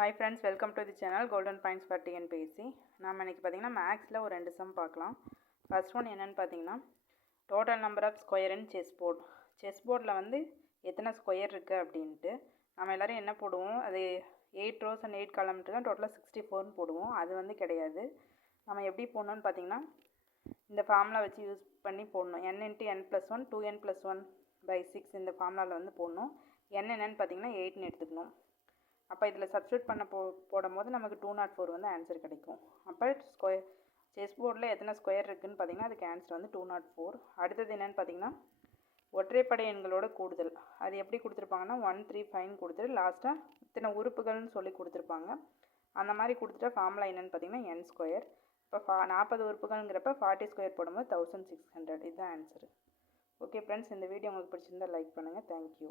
Hi friends, welcome to the channel Golden Points for TNPSC. நாம இன்னைக்கு பாத்தீங்கன்னா மேக்ஸ்ல ஒரு ரெண்டு சம் பார்க்கலாம். ஃபர்ஸ்ட் ஒன் என்னன்னு பாத்தீங்கன்னா total number of square in chess board. Chess போர்டில் வந்து எத்தனை ஸ்கொயர் இருக்கு அப்படின்ட்டு நம்ம எல்லாரும் என்ன போடுவோம், அது 8 rows and 8 column தான் டோட்டலாக 64ன்னு போடுவோம். அது வந்து கிடையாது. நம்ம எப்படி போடணும்னு பார்த்தீங்கன்னா இந்த ஃபார்முலா வச்சு யூஸ் பண்ணி போடணும். n × n + 1 2n + 1/6 இந்த ஃபார்முலாவில் வந்து போடணும். n என்னன்னு பார்த்தீங்கன்னா 8ன்னு எடுத்துக்கணும். அப்போ இதில் சப்ஸ்டியூட் பண்ண போடும் போது நமக்கு 204 வந்து ஆன்சர் கிடைக்கும். அப்போ செஸ் போர்டில் எத்தனை ஸ்கொயர் இருக்குதுன்னு பார்த்தீங்கன்னா அதுக்கு ஆன்சர் வந்து 204. அடுத்தது என்னென்னு பார்த்தீங்கன்னா ஒற்றைப்படை எண்களோட கூடுதல். அது எப்படி கொடுத்துருப்பாங்கன்னா 1 3 5 கொடுத்துட்டு லாஸ்ட்டாக இத்தனை உறுப்புகள்னு சொல்லி கொடுத்துருப்பாங்க. அந்த மாதிரி கொடுத்துட்டா ஃபார்முலா என்னென்னு பார்த்தீங்கன்னா n ஸ்கொயர். இப்போ 40 உறுப்புகள்ங்கிறப்ப 40 ஸ்கொயர் போடும்போது 1600. இதுதான் ஆன்சரு. ஓகே ஃப்ரெண்ட்ஸ், இந்த வீடியோ உங்களுக்கு பிடிச்சிருந்தா லைக் பண்ணுங்கள். தேங்க்யூ.